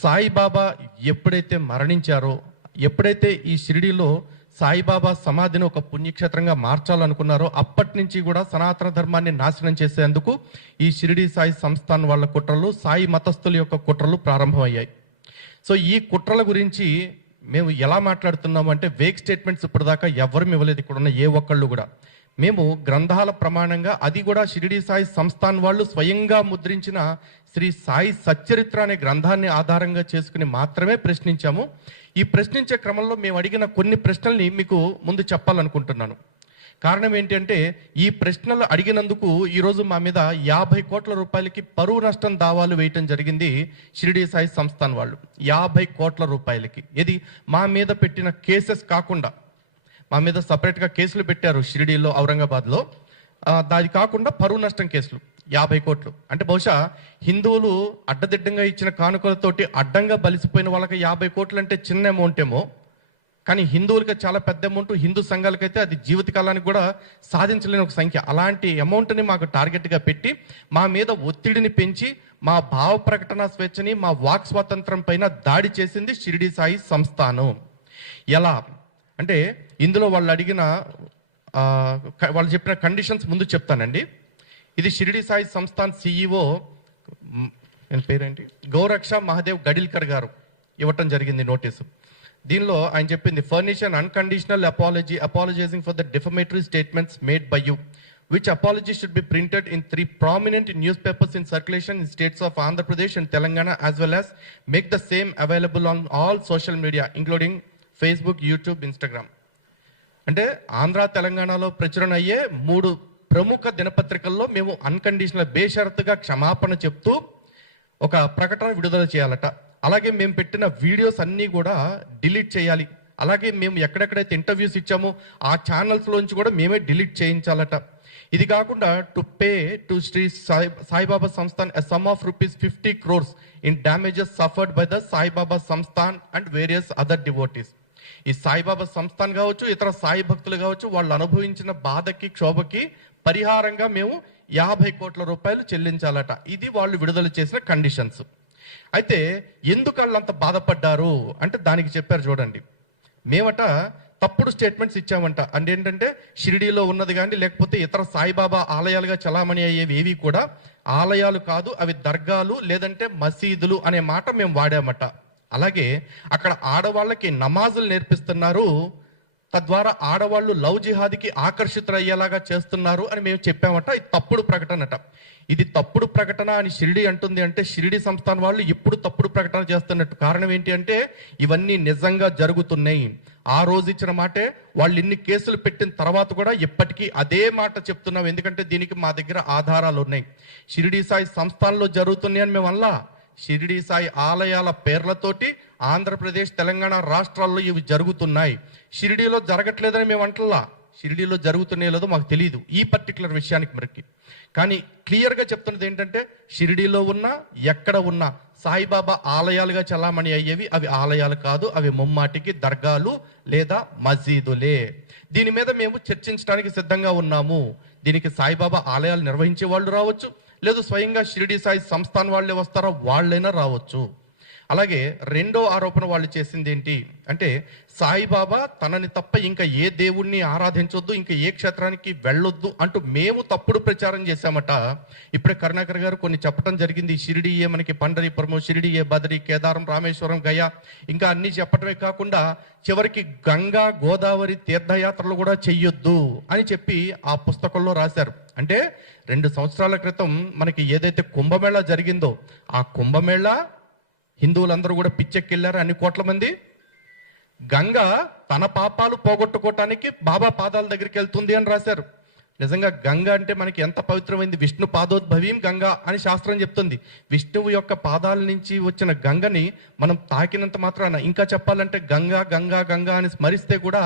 సాయిబాబా ఎప్పుడైతే మరణించారో, ఎప్పుడైతే ఈ షిరిడీలో సాయిబాబా సమాధిని ఒక పుణ్యక్షేత్రంగా మార్చాలనుకున్నారో అప్పటి నుంచి కూడా సనాతన ధర్మాన్ని నాశనం చేసేందుకు ఈ షిరిడీ సాయి సంస్థాన్ వాళ్ళ కుట్రలు, సాయి మతస్థుల యొక్క కుట్రలు ప్రారంభమయ్యాయి. సో ఈ కుట్రల గురించి మేము ఎలా మాట్లాడుతున్నాము అంటే, వేక్ స్టేట్మెంట్స్ ఇప్పటిదాకా ఎవరు ఇవ్వలేదు ఇక్కడ ఉన్న ఏ ఒక్కళ్ళు కూడా. మేము గ్రంథాల ప్రమాణంగా, అది కూడా షిరిడీ సాయి సంస్థాన్ వాళ్ళు స్వయంగా ముద్రించిన శ్రీ సాయి సచ్చరిత్ర అనే గ్రంథాన్ని ఆధారంగా చేసుకుని మాత్రమే ప్రశ్నించాము. ఈ ప్రశ్నించే క్రమంలో మేము అడిగిన కొన్ని ప్రశ్నల్ని మీకు ముందు చెప్పాలనుకుంటున్నాను. కారణం ఏంటంటే, ఈ ప్రశ్నలు అడిగినందుకు ఈరోజు మా మీద 50 కోట్ల రూపాయలకి పరువు నష్టం దావాలు వేయటం జరిగింది షిరిడీ సాయి సంస్థాన్ వాళ్ళు. 50 కోట్ల రూపాయలకి. ఇది మా మీద పెట్టిన కేసెస్ కాకుండా, మా మీద సపరేట్గా కేసులు పెట్టారు షిరిడీలో, ఔరంగాబాద్లో. దాని కాకుండా పరువు నష్టం కేసులు 50 కోట్లు. అంటే బహుశా హిందువులు అడ్డదిడ్డంగా ఇచ్చిన కానుకలతోటి అడ్డంగా బలిసిపోయిన వాళ్ళకి 50 కోట్లు అంటే చిన్న అమౌంట్ ఏమో, కానీ హిందువులకి చాలా పెద్ద అమౌంట్. హిందూ సంఘాలకైతే అది జీవితకాలానికి కూడా సాధించలేని ఒక సంఖ్య. అలాంటి అమౌంట్ని మాకు టార్గెట్గా పెట్టి మా మీద ఒత్తిడిని పెంచి మా భావ ప్రకటన స్వేచ్ఛని, మా వాక్ స్వాతంత్రం పైన దాడి చేసింది షిరిడీ సాయి సంస్థానం. ఎలా అంటే, ఇందులో వాళ్ళు అడిగిన వాళ్ళు చెప్పిన కండిషన్స్ ముందు చెప్తానండి. ఇది షిరిడీ సాయి సంస్థాన్ సిఇఓ పేరేంటి, గౌరక్ష మహాదేవ్ గడిల్కర్ గారు ఇవ్వటం జరిగింది నోటీసు. దీనిలో ఆయన చెప్పింది, furnish an unconditional apologising for the defamatory statements made by you, which apology should be printed in 3 prominent newspapers in circulation in states of Andhra Pradesh and Telangana, as well as make the same available on all social media including Facebook, YouTube, Instagram. అంటే ఆంధ్ర తెలంగాణలో ప్రచురణ అయ్యే 3 ప్రముఖ దినపత్రికల్లో మేము unconditional బేషరతుగా క్షమాపణ చెప్తూ ఒక ప్రకటన విడుదల చేయాలట. అలాగే మేము పెట్టిన వీడియోస్ అన్నీ కూడా డిలీట్ చేయాలి. అలాగే మేము ఎక్కడెక్కడైతే ఇంటర్వ్యూస్ ఇచ్చామో ఆ ఛానల్స్లోంచి కూడా మేమే డిలీట్ చేయించాలట. ఇది కాకుండా to pay to Shri Saibaba Sansthan a sum of rupees 50 crores in damages suffered by the Saibaba Samsthan and various other devotees. ఈ సాయిబాబా సంస్థాన్ కావచ్చు, ఇతర సాయి భక్తులు కావచ్చు, వాళ్ళు అనుభవించిన బాధకి, క్షోభకి పరిహారంగా మేము 50 కోట్ల రూపాయలు చెల్లించాలట. ఇది వాళ్ళు విడుదల చేసిన కండిషన్స్. అయితే ఎందుకు వాళ్ళు అంత బాధపడ్డారు అంటే దానికి చెప్పారు చూడండి. మేమట తప్పుడు స్టేట్మెంట్స్ ఇచ్చామంట. అంటే ఏంటంటే, షిరిడీలో ఉన్నది కానీ లేకపోతే ఇతర సాయిబాబా ఆలయాలుగా చలామణి అయ్యేవి ఏవి కూడా ఆలయాలు కాదు, అవి దర్గాలు లేదంటే మసీదులు అనే మాట మేము వాడామట. అలాగే అక్కడ ఆడవాళ్ళకి నమాజులు నేర్పిస్తున్నారు, తద్వారా ఆడవాళ్ళు లవ్ జిహాద్కి ఆకర్షితులయ్యేలాగా చేస్తున్నారు అని మేము చెప్పామట. ఇది తప్పుడు ప్రకటనట. ఇది తప్పుడు ప్రకటన అని షిరిడీ అంటుంది అంటే, షిరిడీ సంస్థాన్ వాళ్ళు ఇప్పుడు తప్పుడు ప్రకటన చేస్తున్నట్టు. కారణం ఏంటి అంటే, ఇవన్నీ నిజంగా జరుగుతున్నాయి. ఆ రోజు ఇచ్చిన మాటే వాళ్ళు ఇన్ని కేసులు పెట్టిన తర్వాత కూడా ఎప్పటికీ అదే మాట చెప్తున్నాం. ఎందుకంటే దీనికి మా దగ్గర ఆధారాలు ఉన్నాయి. షిరిడీ సాయి సంస్థాన్లో జరుగుతున్నాయి అని మేము అలా, షిరిడీ సాయి ఆలయాల పేర్లతోటి ఆంధ్రప్రదేశ్, తెలంగాణ రాష్ట్రాల్లో ఇవి జరుగుతున్నాయి. షిరిడీలో జరగట్లేదని మేము అంటలా. షిరిడీలో జరుగుతున్నాయో లేదో మాకు తెలియదు ఈ పర్టికులర్ విషయానికి మరికి. కానీ క్లియర్గా చెప్తున్నది ఏంటంటే, షిరిడీలో ఉన్నా ఎక్కడ ఉన్నా సాయిబాబా ఆలయాలుగా చలామణి అయ్యేవి అవి ఆలయాలు కాదు, అవి ముమ్మాటికి దర్గాలు లేదా మసీదులే. దీని మీద మేము చర్చించడానికి సిద్ధంగా ఉన్నాము. దీనికి సాయిబాబా ఆలయాలు నిర్వహించే వాళ్ళు రావచ్చు, లేదు స్వయంగా షిరిడీ సాయి సంస్థాన్ వాళ్ళే వస్తారో వాళ్ళైనా రావచ్చు. అలాగే రెండో ఆరోపణ వాళ్ళు చేసింది ఏంటి అంటే, సాయిబాబా తనని తప్ప ఇంకా ఏ దేవుణ్ణి ఆరాధించొద్దు, ఇంకా ఏ క్షేత్రానికి వెళ్ళొద్దు అంటూ మేము తప్పుడు ప్రచారం చేశామట. ఇప్పుడే కరుణాకర్ గారు కొన్ని చెప్పడం జరిగింది. షిరిడీయే మనకి పండరీపురము, షిరిడీయే బదరి, కేదారం, రామేశ్వరం, గయా, ఇంకా అన్ని చెప్పడమే కాకుండా చివరికి గంగా, గోదావరి తీర్థయాత్రలు కూడా చెయ్యొద్దు అని చెప్పి ఆ పుస్తకంలో రాశారు. అంటే 2 సంవత్సరాల క్రితం మనకి ఏదైతే కుంభమేళా జరిగిందో, ఆ కుంభమేళా హిందువులందరూ కూడా పిచ్చెక్కెళ్ళారు, అన్ని కోట్ల మంది. గంగ తన పాపాలు పోగొట్టుకోవటానికి బాబా పాదాల దగ్గరికి వెళ్తుంది అని రాశారు. నిజంగా గంగ అంటే మనకి ఎంత పవిత్రమైంది. విష్ణు పాదోద్భవీం గంగా అని శాస్త్రం చెప్తుంది. విష్ణువు యొక్క పాదాల నుంచి వచ్చిన గంగని మనం తాకినంత మాత్రాన, ఇంకా చెప్పాలంటే గంగా గంగా గంగా అని స్మరిస్తే కూడా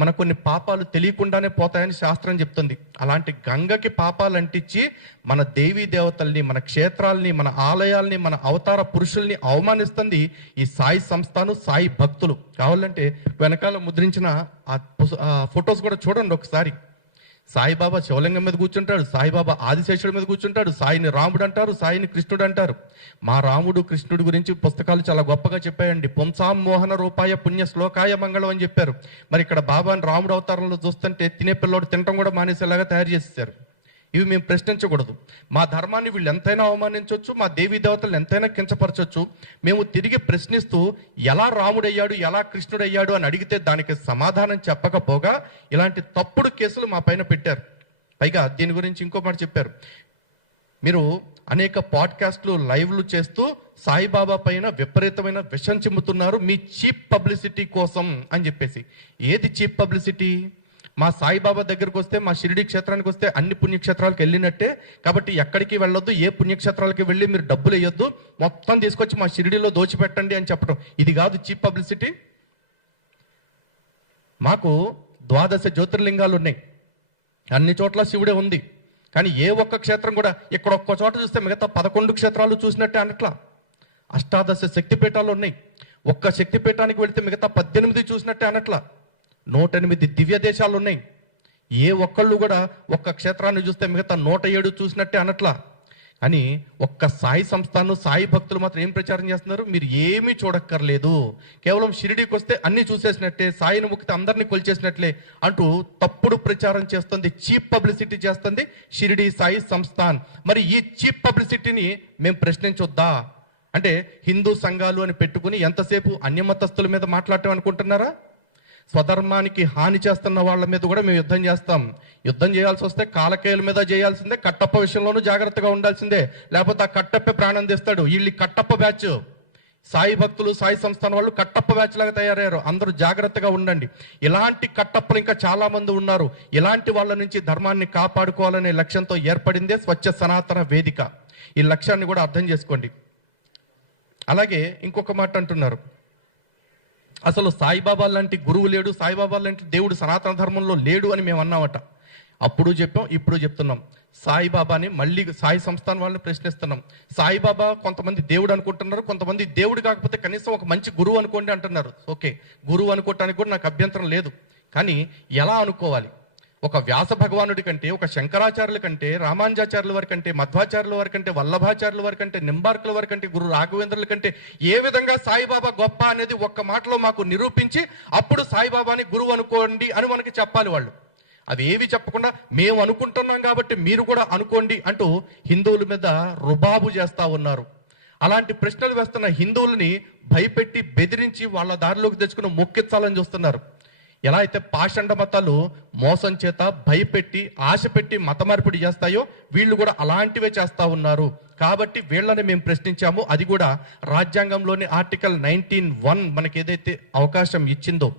మన కొన్ని పాపాలు తెలియకుండానే పోతాయని శాస్త్రం చెప్తుంది. అలాంటి గంగకి పాపాలు అంటించి మన దేవీ దేవతల్ని, మన క్షేత్రాలని, మన ఆలయాల్ని, మన అవతార పురుషుల్ని అవమానిస్తుంది ఈ సాయి సంస్థాను, సాయి భక్తులు. కావాలంటే వెనకాల ముద్రించిన ఆ ఫొటోస్ కూడా చూడండి ఒకసారి. సాయిబాబా శివలింగం మీద కూర్చుంటాడు, సాయిబాబా ఆదిశేషుడి మీద కూర్చుంటాడు, సాయిని రాముడు అంటారు, సాయిని కృష్ణుడు అంటారు. మా రాముడు కృష్ణుడి గురించి పుస్తకాలు చాలా గొప్పగా చెప్పాయండి. పుంసాం మోహన రూపాయ పుణ్య శ్లోకాయ మంగళం అని చెప్పారు. మరి ఇక్కడ బాబాని రాముడు అవతారంలో చూస్తుంటే తినే పిల్లోడు తినటం కూడా మానేసేలాగా తయారు చేసేసారు. ఇవి మేము ప్రశ్నించకూడదు. మా ధర్మాన్ని వీళ్ళు ఎంతైనా అవమానించవచ్చు, మా దేవీ దేవతలను ఎంతైనా కించపరచవచ్చు. మేము తిరిగి ప్రశ్నిస్తూ ఎలా రాముడయ్యాడు, ఎలా కృష్ణుడయ్యాడు అని అడిగితే దానికి సమాధానం చెప్పకపోగా ఇలాంటి తప్పుడు కేసులు మా పైన పెట్టారు. పైగా దీని గురించి ఇంకో మాట చెప్పారు. మీరు అనేక పాడ్కాస్ట్లు లైవ్లు చేస్తూ సాయిబాబా పైన విపరీతమైన విషం చిమ్ముతున్నారు మీ చీప్ పబ్లిసిటీ కోసం అని చెప్పేసి. ఏది చీప్ పబ్లిసిటీ? మా సాయిబాబా దగ్గరకు వస్తే, మా షిరిడి క్షేత్రానికి వస్తే అన్ని పుణ్యక్షేత్రాలకు వెళ్ళినట్టే, కాబట్టి ఎక్కడికి వెళ్ళొద్దు, ఏ పుణ్యక్షేత్రాలకి వెళ్ళి మీరు డబ్బులు వేయొద్దు, మొత్తం తీసుకొచ్చి మా షిరిడిలో దోచిపెట్టండి అని చెప్పడం. ఇది కాదు చీప్ పబ్లిసిటీ. మాకు 12 జ్యోతిర్లింగాలు ఉన్నాయి, అన్ని చోట్ల శివుడే ఉంది. కానీ ఏ ఒక్క క్షేత్రం కూడా ఇక్కడ ఒక్క చోట చూస్తే మిగతా 11 క్షేత్రాలు చూసినట్టే అనట్లా. 18 శక్తిపీఠాలు ఉన్నాయి, ఒక్క శక్తిపీఠానికి వెళితే మిగతా 18 చూసినట్టే అనట్లా. 108 దివ్య దేశాలు ఉన్నాయి, ఏ ఒక్కళ్ళు కూడా ఒక్క క్షేత్రాన్ని చూస్తే మిగతా 107 చూసినట్టే అనట్లా. అని ఒక్క సాయి సంస్థానం, సాయి భక్తులు మాత్రం ఏం ప్రచారం చేస్తున్నారు? మీరు ఏమీ చూడక్కర్లేదు, కేవలం షిరిడీకి వస్తే అన్ని చూసేసినట్టే, సాయిని ముక్తి అందరినీ కొలిచేసినట్లే అంటూ తప్పుడు ప్రచారం చేస్తుంది, చీప్ పబ్లిసిటీ చేస్తుంది షిరిడీ సాయి సంస్థాన్. మరి ఈ చీప్ పబ్లిసిటీని మేము ప్రశ్నించొద్దా? అంటే హిందూ సంఘాలు అని పెట్టుకుని ఎంతసేపు అన్యమతస్తుల మీద మాట్లాడటం అనుకుంటున్నారా? స్వధర్మానికి హాని చేస్తున్న వాళ్ళ మీద కూడా మేము యుద్ధం చేస్తాం. యుద్ధం చేయాల్సి వస్తే కాలకేయుల మీద చేయాల్సిందే, కట్టప్ప విషయంలోనూ జాగ్రత్తగా ఉండాల్సిందే, లేకపోతే ఆ కట్టప్పే ప్రాణం తెస్తాడు. వీళ్ళు కట్టప్ప బ్యాచ్, సాయి భక్తులు సాయి సంస్థానం వాళ్ళు కట్టప్ప బ్యాచ్ లాగా తయారయ్యారు. అందరూ జాగ్రత్తగా ఉండండి. ఇలాంటి కట్టప్పలు ఇంకా చాలా మంది ఉన్నారు. ఇలాంటి వాళ్ళ నుంచి ధర్మాన్ని కాపాడుకోవాలనే లక్ష్యంతో ఏర్పడిందే స్వచ్ఛ సనాతన వేదిక. ఈ లక్ష్యాన్ని కూడా అర్థం చేసుకోండి. అలాగే ఇంకొక మాట అంటున్నారు, అసలు సాయిబాబా లాంటి గురువు లేడు, సాయిబాబా లాంటి దేవుడు సనాతన ధర్మంలో లేడు అని మేము అన్నామట. అప్పుడు చెప్పాం, ఇప్పుడు చెప్తున్నాం. సాయిబాబాని మళ్ళీ సాయి సంస్థానం వాళ్ళని ప్రశ్నిస్తున్నాం. సాయిబాబా కొంతమంది దేవుడు అనుకుంటున్నారు, కొంతమంది దేవుడు కాకపోతే కనీసం ఒక మంచి గురువు అనుకోండి అంటున్నారు. ఓకే, గురువు అనుకోవటానికి కూడా నాకు అభ్యంతరం లేదు. కానీ ఎలా అనుకోవాలి? ఒక వ్యాస భగవానుడి కంటే, ఒక శంకరాచార్యుల కంటే, రామానుజాచార్యుల వారి కంటే, మధ్వాచార్యుల వారి కంటే, వల్లభాచార్యుల వారి కంటే, నింబార్కుల వారి కంటే, గురు రాఘవేంద్రుల కంటే ఏ విధంగా సాయిబాబా గొప్ప అనేది ఒక్క మాటలో మాకు నిరూపించి అప్పుడు సాయిబాబాని గురువు అనుకోండి అని మనకి చెప్పాలి వాళ్ళు. అవి ఏవి చెప్పకుండా మేము అనుకుంటున్నాం కాబట్టి మీరు కూడా అనుకోండి అంటూ హిందువుల మీద రుబాబు చేస్తా ఉన్నారు. అలాంటి ప్రశ్నలు వేస్తున్న హిందువులని భయపెట్టి బెదిరించి వాళ్ళ దారిలోకి తెచ్చుకుని మొక్కించాలని చూస్తున్నారు. ఎలా అయితే పాషండ మతాలు మోసం చేత భయపెట్టి ఆశ పెట్టి మత మార్పిడి చేస్తాయో వీళ్ళు కూడా అలాంటివే చేస్తా ఉన్నారు. కాబట్టి వీళ్ళని మేము ప్రశ్నించాము. అది కూడా రాజ్యాంగంలోని ఆర్టికల్ 19(1) మనకి ఏదైతే అవకాశం ఇచ్చిందో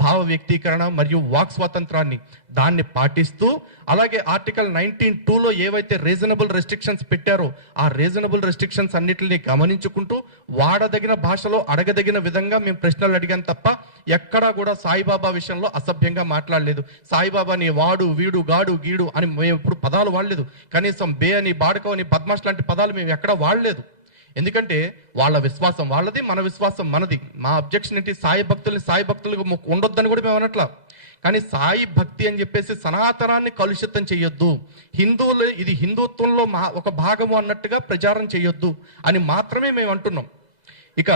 భావ వ్యక్తీకరణ మరియు వాక్ స్వాతంత్రాన్ని, దాన్ని పాటిస్తూ, అలాగే ఆర్టికల్ 19(2)లో ఏవైతే రీజనబుల్ రెస్ట్రిక్షన్స్ పెట్టారో ఆ రీజనబుల్ రెస్ట్రిక్షన్స్ అన్నిటిని గమనించుకుంటూ వాడదగిన భాషలో అడగదగిన విధంగా మేము ప్రశ్నలు అడిగాం తప్ప ఎక్కడా కూడా సాయిబాబా విషయంలో అసభ్యంగా మాట్లాడలేదు. సాయిబాబాని వాడు, వీడు, గాడు, గీడు అని మేము ఇప్పుడు పదాలు వాడలేదు. కనీసం బే అని, బాడకం అని, బద్మాష్ లాంటి పదాలు మేము ఎక్కడా వాడలేదు. ఎందుకంటే వాళ్ళ విశ్వాసం వాళ్ళది, మన విశ్వాసం మనది. మా అబ్జెక్షన్ ఏంటి? సాయి భక్తులకు ఉండొద్దని కూడా మేము అనట్లా. కానీ సాయి భక్తి అని చెప్పేసి సనాతనాన్ని కలుషితం చేయొద్దు, హిందువులు ఇది హిందుత్వంలో ఒక భాగము అన్నట్టుగా ప్రచారం చేయొద్దు అని మాత్రమే మేము అంటున్నాం. ఇక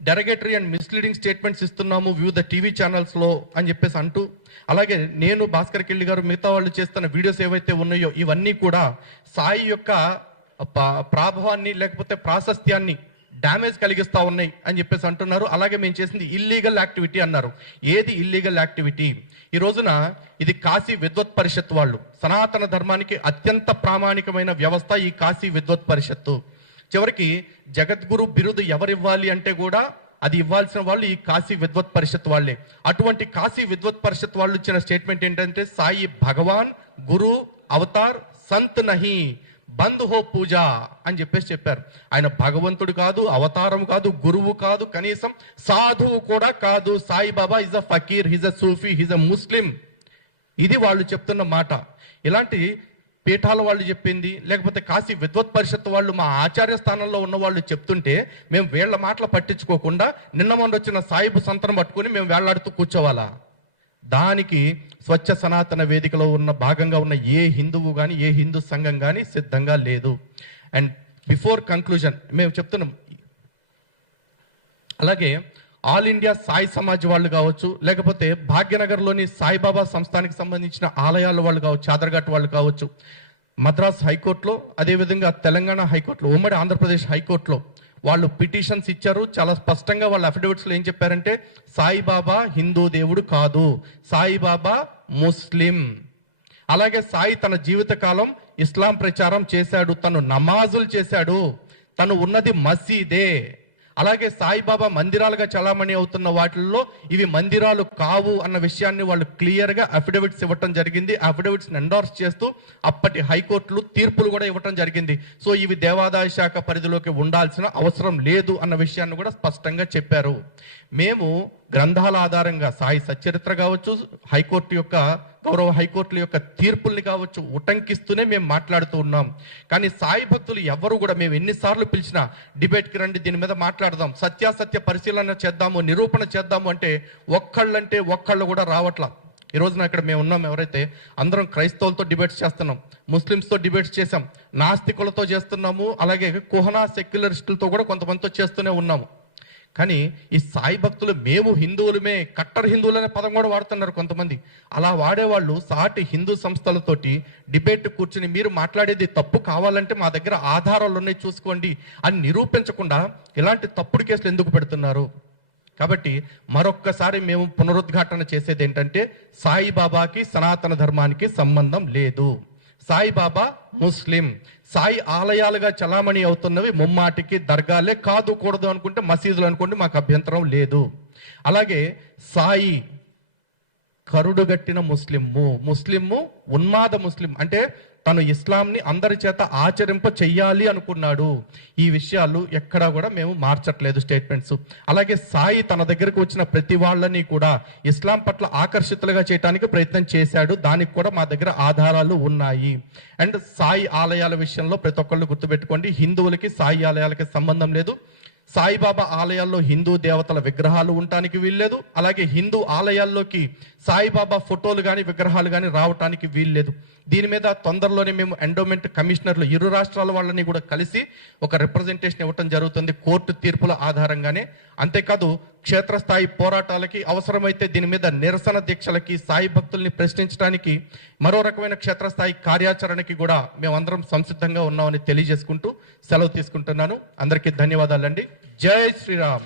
డెరగేటరీ అండ్ మిస్లీడింగ్ స్టేట్మెంట్స్ ఇస్తున్నాము వివిధ టీవీ ఛానల్స్ లో అని చెప్పేసి అంటూ, అలాగే నేను, భాస్కర్ కిళ్ళి గారు, మిగతా వాళ్ళు చేస్తున్న వీడియోస్ ఏవైతే ఉన్నాయో ఇవన్నీ కూడా సాయి యొక్క ప్రాభవాన్ని లేకపోతే ప్రాశస్త్యాన్ని డ్యామేజ్ కలిగిస్తా ఉన్నాయి అని చెప్పేసి అంటున్నారు. అలాగే మేము చేసింది ఇల్లీగల్ యాక్టివిటీ అన్నారు. ఏది ఇల్లీగల్ యాక్టివిటీ? ఈ రోజున ఇది కాశీ విద్వత్ పరిషత్ వాళ్ళు, సనాతన ధర్మానికి అత్యంత ప్రామాణికమైన వ్యవస్థ ఈ కాశీ విద్వత్ పరిషత్తు. చివరికి జగద్గురు బిరుదు ఎవరివ్వాలి అంటే కూడా అది ఇవ్వాల్సిన వాళ్ళు ఈ కాశీ విద్వత్ పరిషత్ వాళ్ళే. అటువంటి కాశీ విద్వత్ పరిషత్ వాళ్ళు ఇచ్చిన స్టేట్మెంట్ ఏంటంటే సాయి భగవాన్ గురు అవతార్ సంత్ నహి, బంద్ హో పూజ అని చెప్పేసి చెప్పారు. ఆయన భగవంతుడు కాదు, అవతారం కాదు, గురువు కాదు, కనీసం సాధువు కూడా కాదు. Saibaba is a fakir, he's a Sufi, he's a Muslim. ఇది వాళ్ళు చెప్తున్న మాట. ఇలాంటి పీఠాల వాళ్ళు చెప్పింది, లేకపోతే కాశీ విద్వత్ పరిషత్ వాళ్ళు మా ఆచార్య స్థానంలో ఉన్న వాళ్ళు చెప్తుంటే మేము వీళ్ళ మాటలు పట్టించుకోకుండా నిన్న మొన్న వచ్చిన సాయిబు సంతనం పట్టుకుని మేము వేళ్లాడుతూ కూర్చోవాలా? దానికి స్వచ్ఛ సనాతన వేదికలో ఉన్న భాగంగా ఉన్న ఏ హిందువు కానీ ఏ హిందూ సంఘం కానీ సిద్ధంగా లేదు. అండ్ బిఫోర్ కంక్లూజన్ మేము చెప్తున్నాం, అలాగే ఆల్ ఇండియా సాయి సమాజ్ వాళ్ళు కావచ్చు, లేకపోతే భాగ్యనగర్లోని సాయిబాబా సంస్థానికి సంబంధించిన ఆలయాల వాళ్ళు కావచ్చు, చాదర్ఘాట్ వాళ్ళు కావచ్చు, మద్రాస్ హైకోర్టులో, అదేవిధంగా తెలంగాణ హైకోర్టులో, ఉమ్మడి ఆంధ్రప్రదేశ్ హైకోర్టులో వాళ్ళు పిటిషన్స్ ఇచ్చారు. చాలా స్పష్టంగా వాళ్ళ అఫిడవిట్స్లో ఏం చెప్పారంటే, సాయిబాబా హిందూ దేవుడు కాదు, సాయిబాబా ముస్లిం. అలాగే సాయి తన జీవితకాలం ఇస్లాం ప్రచారం చేశాడు, తను నమాజులు చేశాడు, తను ఉన్నది మసీదే. అలాగే సాయిబాబా మందిరాలుగా చలామణి అవుతున్న వాటిల్లో ఇవి మందిరాలు కావు అన్న విషయాన్ని వాళ్ళు క్లియర్ గా అఫిడవిట్స్ ఇవ్వటం జరిగింది. అఫిడవిట్స్ ఎండార్స్ చేస్తూ అప్పటి హైకోర్టులు తీర్పులు కూడా ఇవ్వటం జరిగింది. సో ఇవి దేవాదాయ శాఖ పరిధిలోకి ఉండాల్సిన అవసరం లేదు అన్న విషయాన్ని కూడా స్పష్టంగా చెప్పారు. మేము గ్రంథాల ఆధారంగా సాయి సచ్చరిత్ర కావచ్చు, హైకోర్టు యొక్క గౌరవ హైకోర్టుల యొక్క తీర్పుల్ని కావచ్చు ఉటంకిస్తూనే మేము మాట్లాడుతూ ఉన్నాం. కానీ సాయి భక్తులు ఎవరు కూడా మేము ఎన్నిసార్లు పిలిచినా డిబేట్కి రండి, దీని మీద మాట్లాడదాం, సత్యాసత్య పరిశీలన చేద్దాము, నిరూపణ చేద్దాము అంటే ఒక్కళ్ళు కూడా రావట్లా. ఈ రోజున ఇక్కడ మేము ఉన్నాం, ఎవరైతే అందరం క్రైస్తవులతో డిబేట్స్ చేస్తున్నాం, ముస్లిమ్స్తో డిబేట్స్ చేసాం, నాస్తికులతో చేస్తున్నాము, అలాగే కుహనా సెక్యులరిస్టులతో కూడా కొంతమందితో చేస్తూనే ఉన్నాము. కానీ ఈ సాయి భక్తులు మేము హిందువులమే, కట్టర్ హిందువులనే పదం కూడా వాడుతున్నారు కొంతమంది. అలా వాడేవాళ్ళు సాటి హిందూ సంస్థలతోటి డిబేట్ కూర్చుని మీరు మాట్లాడేది తప్పు, కావాలంటే మా దగ్గర ఆధారాలు ఉన్నాయి చూసుకోండి అని నిరూపించకుండా ఇలాంటి తప్పుడు కేసులు ఎందుకు పెడుతున్నారు? కాబట్టి మరొక్కసారి మేము పునరుద్ఘాటన చేసేది ఏంటంటే, సాయిబాబాకి సనాతన ధర్మానికి సంబంధం లేదు. సాయిబాబా ముస్లిం. సాయి ఆలయాలుగా చలామణి అవుతున్నవి ముమ్మాటికి దర్గాలే, కాదు కూడదు అనుకుంటే మసీదులు అనుకోండి, మాకు అభ్యంతరం లేదు. అలాగే సాయి కరుడుగట్టిన ముస్లిము ఉన్మాద ముస్లిం, అంటే తను ఇస్లాంని అందరి చేత ఆచరింప చెయ్యాలి అనుకున్నాడు. ఈ విషయాలు ఎక్కడా కూడా మేము మార్చట్లేదు స్టేట్మెంట్స్. అలాగే సాయి తన దగ్గరకు వచ్చిన ప్రతి వాళ్ళని కూడా ఇస్లాం పట్ల ఆకర్షితులుగా చేయడానికి ప్రయత్నం చేశాడు, దానికి కూడా మా దగ్గర ఆధారాలు ఉన్నాయి. అండ్ సాయి ఆలయాల విషయంలో ప్రతి ఒక్కళ్ళు గుర్తుపెట్టుకోండి, హిందువులకి సాయి ఆలయాలకి సంబంధం లేదు. సాయిబాబా ఆలయాల్లో హిందూ దేవతల విగ్రహాలు ఉండటానికి వీల్లేదు. అలాగే హిందూ ఆలయాల్లోకి సాయిబాబా ఫోటోలు కానీ విగ్రహాలు కానీ రావటానికి వీల్లేదు. దీని మీద తొందరలోనే మేము ఎండోమెంట్ కమిషనర్లు ఇరు రాష్ట్రాల వాళ్ళని కూడా కలిసి ఒక రిప్రజెంటేషన్ ఇవ్వటం జరుగుతుంది కోర్టు తీర్పుల ఆధారంగానే. అంతేకాదు క్షేత్రస్థాయి పోరాటాలకి, అవసరమైతే దీని మీద నిరసన దీక్షలకి, సాయి భక్తుల్ని ప్రశ్నించడానికి, మరో రకమైన క్షేత్రస్థాయి కార్యాచరణకి కూడా మేమందరం సంసిద్ధంగా ఉన్నామని తెలియజేసుకుంటూ సెలవు తీసుకుంటున్నాను. అందరికీ ధన్యవాదాలండి. జై శ్రీరామ్.